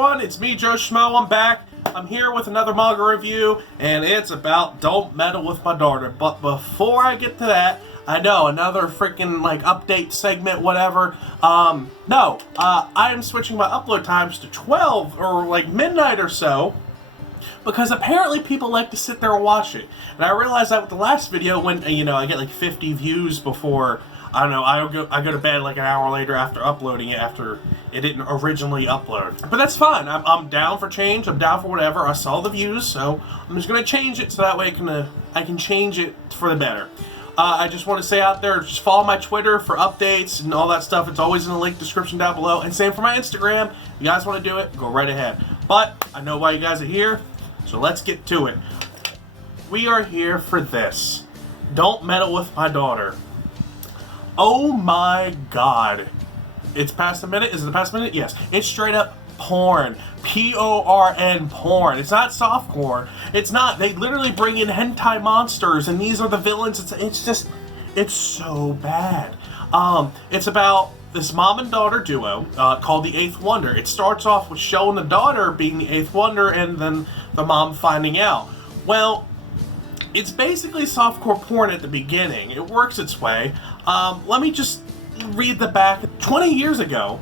everyone, it's me, Joe Schmmo. I'm back. I'm here with another manga review, and it's about Don't Meddle with My Daughter. But before I get to that, I know, another freaking, update segment, whatever. I am switching my upload times to 12, or, midnight or so, because apparently people like to sit there and watch it. And I realized that with the last video, when, I get, 50 views before, I don't know, I go to bed, an hour later after uploading it, after it didn't originally upload. But that's fine. I'm down for change. I'm down for whatever. I saw the views, so I'm just going to change it so that way I can change it for the better. I just want to say out there, just follow my Twitter for updates and all that stuff. It's always in the link description down below. And same for my Instagram. If you guys want to do it, go right ahead. But I know why you guys are here, so let's get to it. We are here for this. Don't Meddle with My Daughter. Oh my god. It's past a minute? Is it past a minute? Yes. It's straight up porn. P-O-R-N, porn. It's not softcore. It's not. They literally bring in hentai monsters, and these are the villains. It's so bad. It's about this mom and daughter duo called the Eighth Wonder. It starts off with showing the daughter being the Eighth Wonder, and then the mom finding out. Well, it's basically softcore porn at the beginning. It works its way. Let me just read the back. 20 years ago,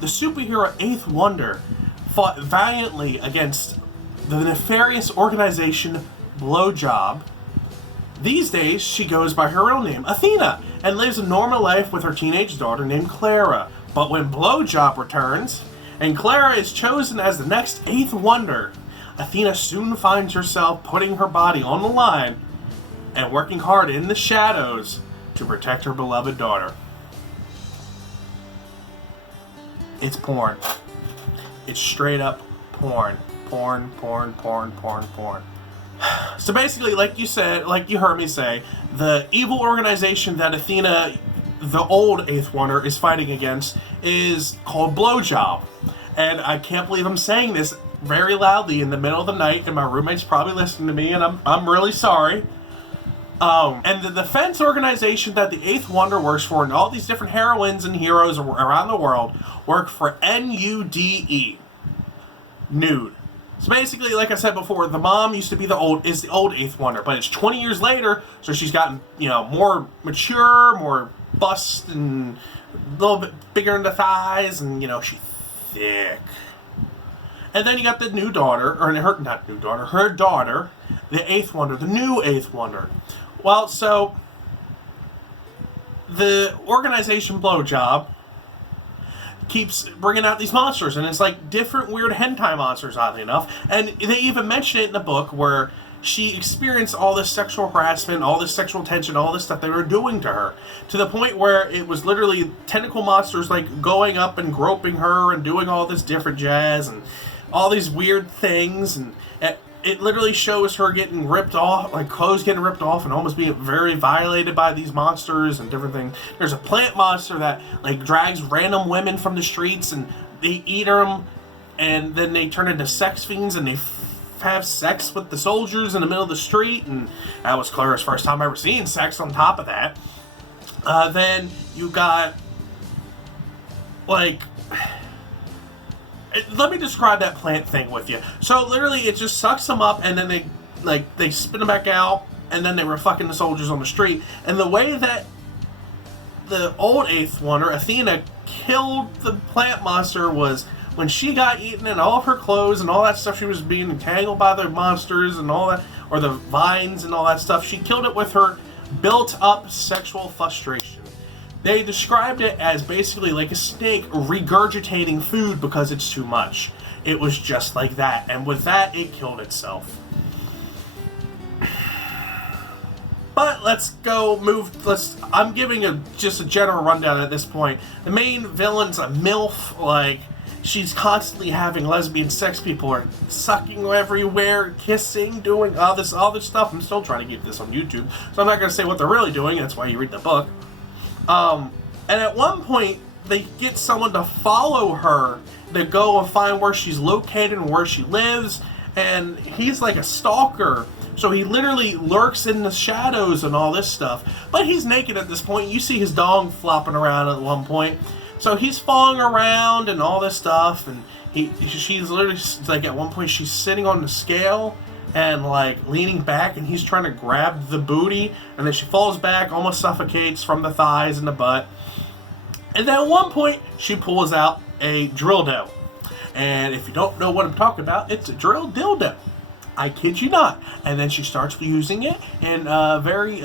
the superhero Eighth Wonder fought valiantly against the nefarious organization Blowjob. These days, she goes by her real name, Athena, and lives a normal life with her teenage daughter named Clara. But when Blowjob returns, and Clara is chosen as the next Eighth Wonder, Athena soon finds herself putting her body on the line and working hard in the shadows to protect her beloved daughter. It's porn. It's straight up porn. Porn, porn, porn, porn, porn. So basically, like you heard me say, the evil organization that Athena, the old Eighth Wonder, is fighting against is called Blowjob. And I can't believe I'm saying this very loudly in the middle of the night, and my roommate's probably listening to me, and I'm really sorry. And the defense organization that the Eighth Wonder works for, and all these different heroines and heroes around the world, work for NUDE. Nude. So basically, like I said before, the mom used to be the old Eighth Wonder, but it's 20 years later, so she's gotten, more mature, more bust, and a little bit bigger in the thighs, and, she's thick. And then you got the new daughter, or her daughter, the Eighth Wonder, the new Eighth Wonder. Well, so the organization Blowjob keeps bringing out these monsters, and it's different weird hentai monsters, oddly enough. And they even mention it in the book where she experienced all this sexual harassment, all this sexual tension, all this stuff they were doing to her, to the point where it was literally tentacle monsters going up and groping her and doing all this different jazz and all these weird things, and it literally shows her getting ripped off, clothes getting ripped off, and almost being very violated by these monsters and different things. There's a plant monster that drags random women from the streets, and they eat them, and then they turn into sex fiends, and they have sex with the soldiers in the middle of the street, and that was Clara's first time ever seeing sex on top of that. Then you got, let me describe that plant thing with you. So literally, it just sucks them up, and then they spit them back out, and then they were fucking the soldiers on the street. And the way that the old Eighth Wonder, Athena, killed the plant monster was when she got eaten, and all of her clothes and all that stuff, she was being entangled by the monsters and all that, or the vines and all that stuff. She killed it with her built-up sexual frustration. They described it as basically like a snake regurgitating food because it's too much. It was just like that, and with that, it killed itself. But I'm giving just a general rundown at this point. The main villain's a MILF, she's constantly having lesbian sex. People are sucking everywhere, kissing, doing all this stuff. I'm still trying to get this on YouTube, so I'm not going to say what they're really doing. That's why you read the book. And at one point, they get someone to follow her to go and find where she's located and where she lives, and he's like a stalker, so he literally lurks in the shadows and all this stuff. But he's naked at this point. You see his dong flopping around at one point. So he's following around and all this stuff, and She's literally, like, at one point she's sitting on the scale and, like, leaning back, and he's trying to grab the booty, and then she falls back, almost suffocates from the thighs and the butt. And then at one point she pulls out a drill dough. And if you don't know what I'm talking about, it's a drill dildo. I kid you not. And then she starts using it in very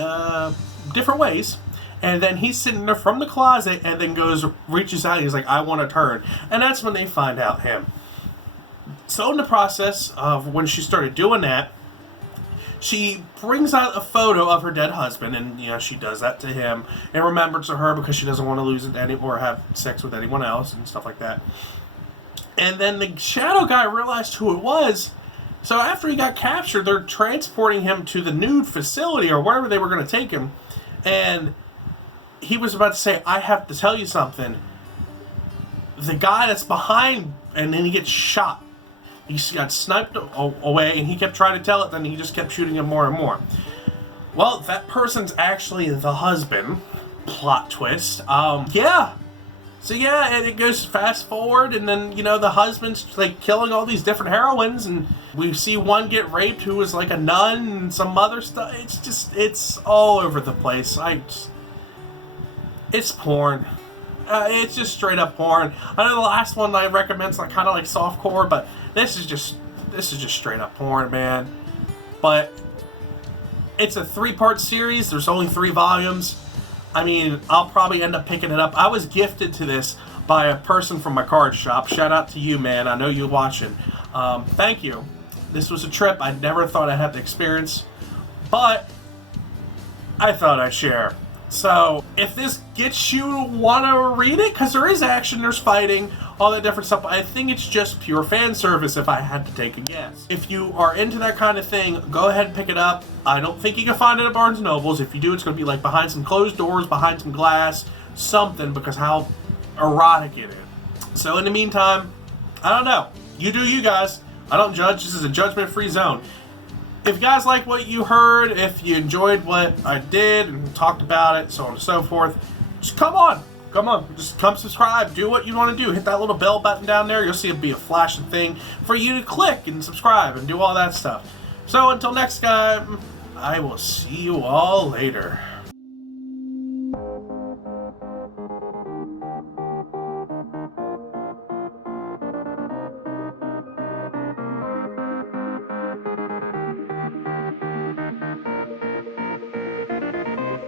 different ways. And then he's sitting there from the closet and then reaches out and he's like, I want to turn. And that's when they find out him. So in the process of when she started doing that, she brings out a photo of her dead husband, and, you know, she does that to him in remembrance of her because she doesn't want to lose it or have sex with anyone else and stuff like that. And then the shadow guy realized who it was. So after he got captured, they're transporting him to the nude facility or wherever they were going to take him. And he was about to say, I have to tell you something. The guy that's behind, and then he gets shot. He got sniped away, and he kept trying to tell it, then he just kept shooting him more and more. Well, that person's actually the husband. Plot twist. Yeah. So yeah, and it goes fast forward, and then, you know, the husband's, like, killing all these different heroines, and we see one get raped who was, like, a nun, and some other stuff. It's all over the place. It's porn. It's just straight up porn. I know the last one I recommend's like kind of like softcore, but this is just straight up porn, man. But it's a 3-part series. There's only 3 volumes. I mean, I'll probably end up picking it up. I was gifted to this by a person from my card shop. Shout out to you, man. I know you're watching. Thank you. This was a trip I never thought I'd have to experience, but I thought I'd share. So, if this gets you to want to read it, because there is action, there's fighting, all that different stuff, I think it's just pure fan service if I had to take a guess. If you are into that kind of thing, go ahead and pick it up. I don't think you can find it at Barnes & Nobles. If you do, it's going to be like behind some closed doors, behind some glass, something, because how erotic it is. So in the meantime, I don't know. You do you guys. I don't judge. This is a judgment-free zone. If you guys like what you heard, if you enjoyed what I did and talked about it, so on and so forth, just come on. Just come subscribe. Do what you want to do. Hit that little bell button down there. You'll see it be a flashing thing for you to click and subscribe and do all that stuff. So until next time, I will see you all later.